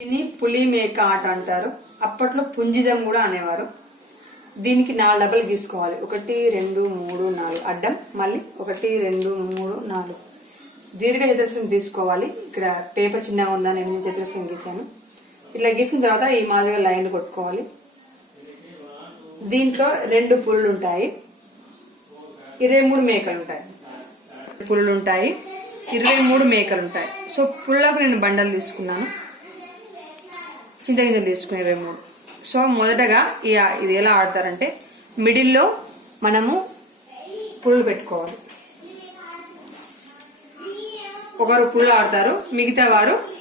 దీన్ని పులి మేక ఆట అంటారు. అప్పట్లో పుంజిదం కూడా అనేవారు. దీనికి నాలుగు డబ్బలు గీసుకోవాలి ఒకటి రెండు మూడు నాలుగు. అడ్డం మళ్ళీ ఒకటి రెండు మూడు నాలుగు. దీర్ఘ చతురస్రం తీసుకోవాలి. ఇక్కడ పేపర్ చిన్నగా ఉందా నేను చతురస్రం గీసాను ఇట్లా గీసిన తర్వాత ఈ మాదిరిగా లైన్లు కొట్టుకోవాలి. దీంట్లో రెండు పులులు ఉంటాయి. ఇరవై మూడు మేకలు ఉంటాయి. పులులు ఉంటాయి. ఇరవై మూడు మేకలు ఉంటాయి. సో పుల్లకు నేను బండలు తీసుకున్నాను. చింతగింజలు తీసుకుని ఇరవై మూడు సో మొదటగా ఇక ఇది ఎలా ఆడతారంటే మిడిల్లో మనము పుల్లలు పెట్టుకోవాలి. ఒకరు పుల్ల ఆడతారు మిగతా వారు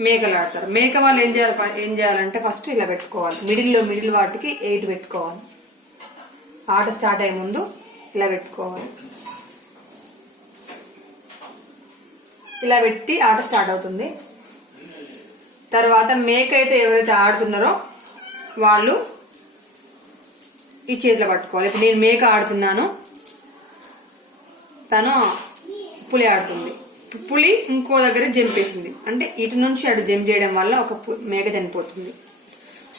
మేకలు ఆడతారు. మేక వాళ్ళు ఏం చేయాలి ఏం చేయాలంటే ఫస్ట్ ఇలా పెట్టుకోవాలి. మిడిల్లో మిడిల్ వాటికి ఎయిట్ పెట్టుకోవాలి. ఆట స్టార్ట్ అయ్యే ముందు ఇలా పెట్టుకోవాలి. ఇలా పెట్టి ఆట స్టార్ట్ అవుతుంది. తర్వాత మేక అయితే ఎవరైతే ఆడుతున్నారో వాళ్ళు ఈ చేతిలో పట్టుకోవాలి. ఇప్పుడు నేను మేక ఆడుతున్నాను. తను పులి ఆడుతుంది. పులి ఇంకో దగ్గర జంపేసింది అంటే ఇటు నుంచి అటు జంప్ చేయడం వల్ల ఒక మేక చనిపోతుంది.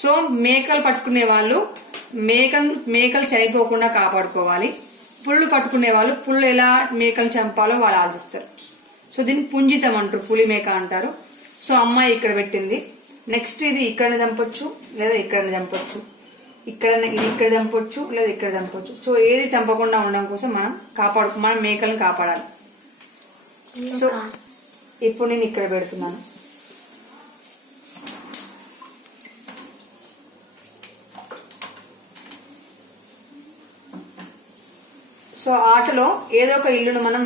సో మేకలు పట్టుకునే వాళ్ళు మేక మేకలు చనిపోకుండా కాపాడుకోవాలి. పుళ్ళు పట్టుకునే వాళ్ళు పుళ్ళు ఎలా మేకలు చంపాలో వాళ్ళు ఆలోచిస్తారు. సో దీన్ని పుంజితం అంటారు పులి మేక అంటారు. సో అమ్మాయి ఇక్కడ పెట్టింది. నెక్స్ట్ ఇది ఇక్కడ చంపొచ్చు లేదా ఇక్కడ చంపొచ్చు. ఇక్కడ ఇది ఇక్కడ చంపొచ్చు లేదా ఇక్కడ చంపొచ్చు. సో ఏది చంపకుండా ఉండడం కోసం మనం కాపాడు మనం మేకలను కాపాడాలి. సో ఇప్పుడు నేను ఇక్కడ పెడుతున్నాను. సో ఆటలో ఏదో ఒక ఇల్లును మనం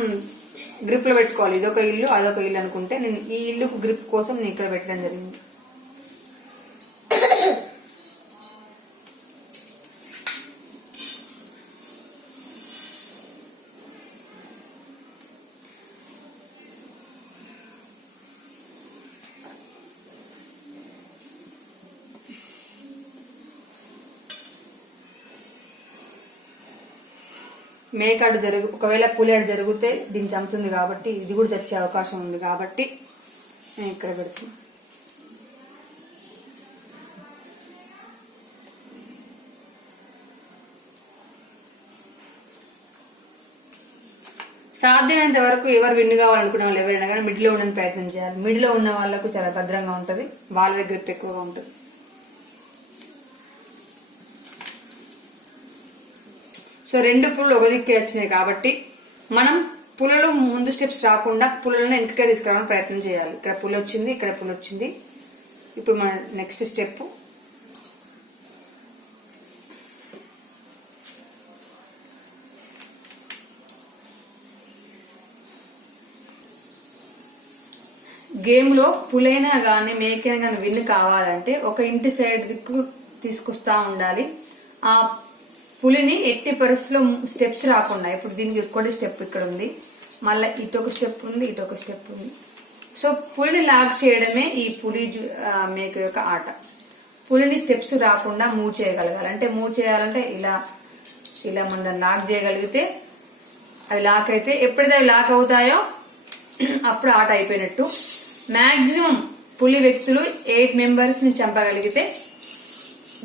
గ్రిప్లో పెట్టుకోవాలి. ఇదొక ఇల్లు అదొక ఇల్లు అనుకుంటే నేను ఈ ఇల్లు గ్రిప్ కోసం నేను ఇక్కడ పెట్టడం జరిగింది. మేకాడు జరుగు ఒకవేళ పులి జరిగితే దీన్ని చంపుతుంది కాబట్టి ఇది కూడా చచ్చే అవకాశం ఉంది కాబట్టి నేను ఇక్కడ పెడుతున్నా. సాధ్యమైనంత వరకు ఎవరు విన్ కావాలనుకునే వాళ్ళు ఎవరైనా కానీ మిడిలో ఉండని ప్రయత్నం చేయాలి. మిడిలో ఉన్న వాళ్ళకు చాలా భద్రంగా ఉంటుంది. వాళ్ళ దగ్గర ఎక్కువగా ఉంటుంది. సో రెండు పుల్లలు ఒక దిక్కే వచ్చినాయి కాబట్టి మనం పుల్లలు ముందు స్టెప్స్ రాకుండా పుల్లలను వెనకకే తీసుకురావడానికి ప్రయత్నం చేయాలి. ఇక్కడ పుల్ల వచ్చింది ఇక్కడ పుల్ల వచ్చింది. ఇప్పుడు మన నెక్స్ట్ స్టెప్ గేమ్లో పులైనా కానీ మేకైనా కానీ విన్ కావాలంటే ఒక ఇంటి సైడ్ దిక్కు తీసుకొస్తా ఉండాలి. ఆ పులిని ఎట్టి పరిస్థితిలో స్టెప్స్ రాకుండా ఇప్పుడు దీనికి ఒక్కటి స్టెప్ ఇక్కడ ఉంది. మళ్ళీ ఇటు ఒక స్టెప్ ఉంది ఇటు ఒక స్టెప్ ఉంది. సో పులిని లాక్ చేయడమే ఈ పులి మేక యొక్క ఆట. పులిని స్టెప్స్ రాకుండా మూవ్ చేయగలగాలి. అంటే మూవ్ చేయాలంటే ఇలా ఇలా మనం లాక్ చేయగలిగితే అవి లాక్ అయితే ఎప్పుడైతే అవి లాక్ అవుతాయో అప్పుడు ఆట అయిపోయినట్టు. మ్యాక్సిమం పులి వ్యక్తులు ఎయిట్ మెంబర్స్ని చంపగలిగితే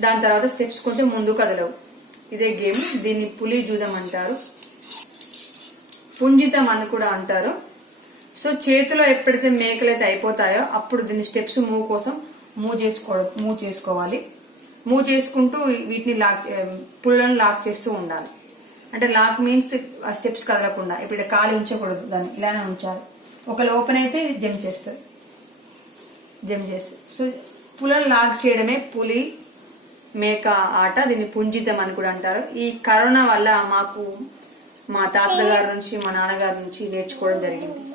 దాని తర్వాత స్టెప్స్ కొంచెం ముందు కదలవు. ఇదే గేమ్. దీన్ని పులి జూదం అంటారు. పుంజితం అని కూడా అంటారు. సో చేతిలో ఎప్పుడైతే మేకలు అయితే అయిపోతాయో అప్పుడు దీన్ని స్టెప్స్ మూవ్ కోసం మూవ్ చేసుకో మూవ్ చేసుకోవాలి. మూవ్ చేసుకుంటూ వీటిని లాక్ పుల్లను లాక్ చేస్తూ ఉండాలి. అంటే లాక్ మీన్స్ ఆ స్టెప్స్ కదలకుండా. ఇప్పుడు కాలు ఉంచకూడదు. దాన్ని ఇలానే ఉంచాలి. ఒక ఓపెన్ అయితే జంప్ చేస్తారు. జంప్ చేస్తారు. సో పులను లాక్ చేయడమే పులి మేక ఆట దీన్ని పుంజితం అని కూడా అంటారు. ఈ కరోనా వల్ల మాకు మా తాతగారి నుంచి మా నాన్నగారి నుంచి నేర్చుకోవడం జరిగింది.